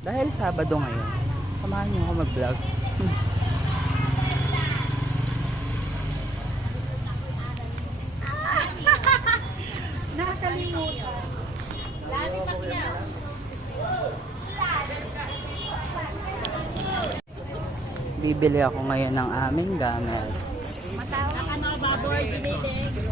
Dahil Sabado ngayon, samahan niyo ako mag-vlog. Nakakalimutan. Lami pa niya. Bibili ako ngayon ng aming gamit. Matawag ka na baboy, ginilig.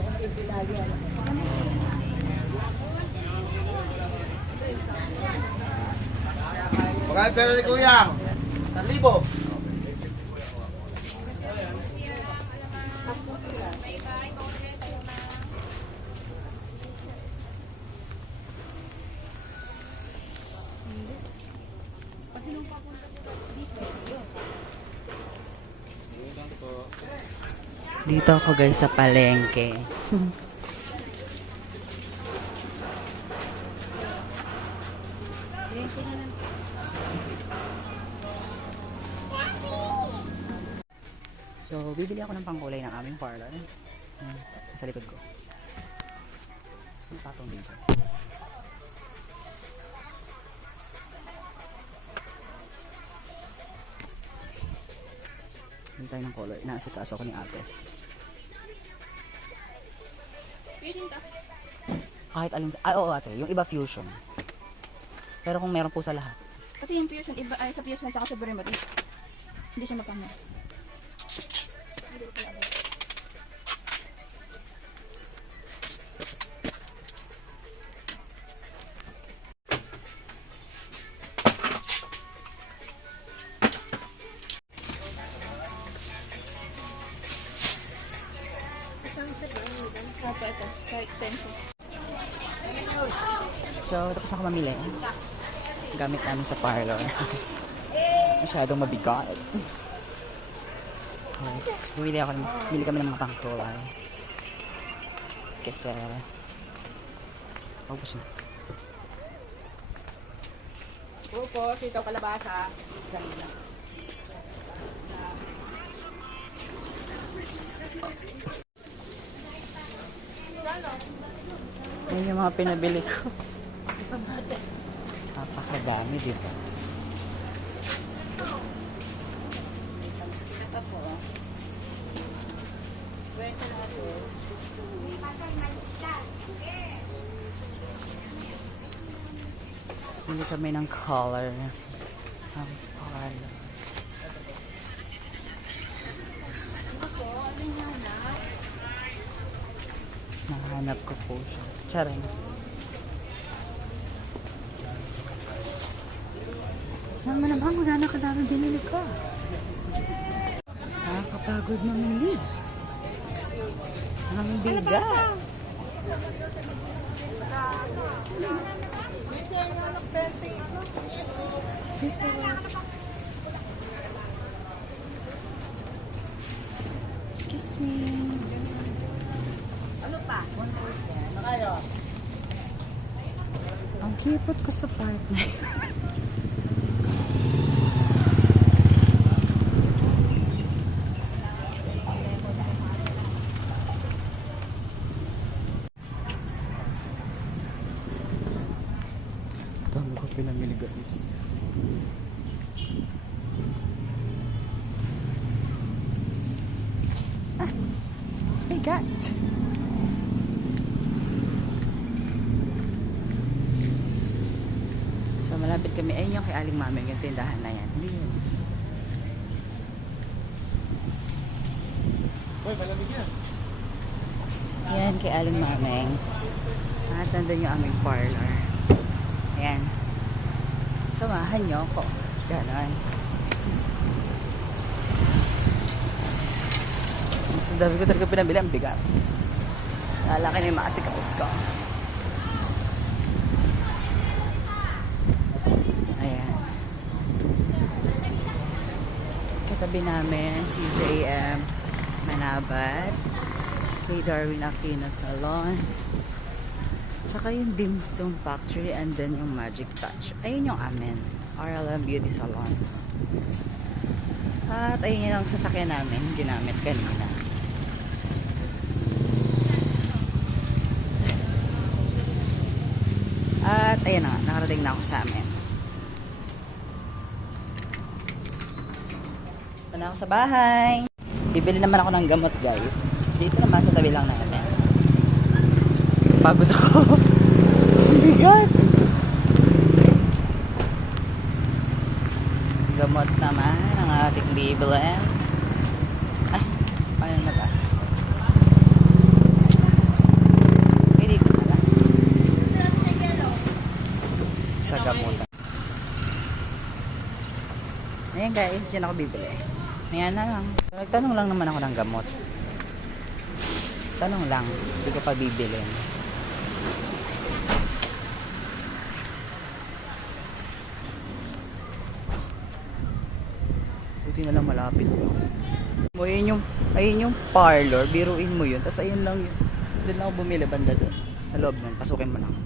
Magkano pera ni Kuya? 1,000. Dito ako guys sa palengke. So, bibili ako ng pangkulay ng aming parlor. Sa likod ko. Ang patong dito. Hintay ng color. Naasikaso ko ni ate. Fusion ka? Kahit alin. Oo ate. Yung iba fusion. Pero kung meron po sa lahat. Kasi yung fusion, iba ay sa fusion at saka sa Bermuda. Hindi siya magkano. Ito. Sa extension. So, tapos ako mamili. Gamit namin sa parlor. Masyadong mabigat. Yes, bumili kami ng mga pangkulay. Kasi, paubos na. Opo, sitaw kalabasa. Yan yung mga pinabili ko. Napakadami, di ba? Pili kami ng color ng parlor. Nahanap ko po siya. Charing. Naman naman, wala na kadami binili ko. Nakakapagod mamili. Ang bigat. Super. Excuse me. Ano pa? Ano kayo? Ang kipot ko sa part na yun. Dami ko pinamili guys. Bigat. So malapit kami. Ayun yung kay Aling Mami. Yung tindahan na yan. Hindi yun. Hoy, malamig yan. Yan kay Aling Mameng. At nandun yung aming parlor. Ayan. Samahan nyo ako. Ganon. Sa dami ko talaga pinabili ang bigat. Lalaki na yung masikapos ko. Ayan. Katabi namin si JM Manabat, kay Darwin Aquino Salon, tsaka yung Dim Sum Factory, and then yung Magic Touch. Ayun yung amin, RLM Beauty Salon. At ayun yung sasakyan namin, ginamit kanina. At ayun na nga, nakarating na ako sa amin. Ito na ako sa bahay. Bibili naman ako ng gamot, guys. Dito naman sa tabi lang natin. Pagod ako. Bigat. Gamot naman ang ating bibilin. Ay, paano na ba? Okay, dito na lang. Sa gamutan. Ayan guys, dyan ako bibili. Ayan na lang. Nagtanong lang naman ako ng gamot. Tanong lang, hindi ko pa bibilin. Buti na lang malapit lang. O, ayun yung parlor, biruin mo yun. Tapos ayun lang yun. Doon lang ako bumili banda doon. Sa loob nun, pasukin mo lang.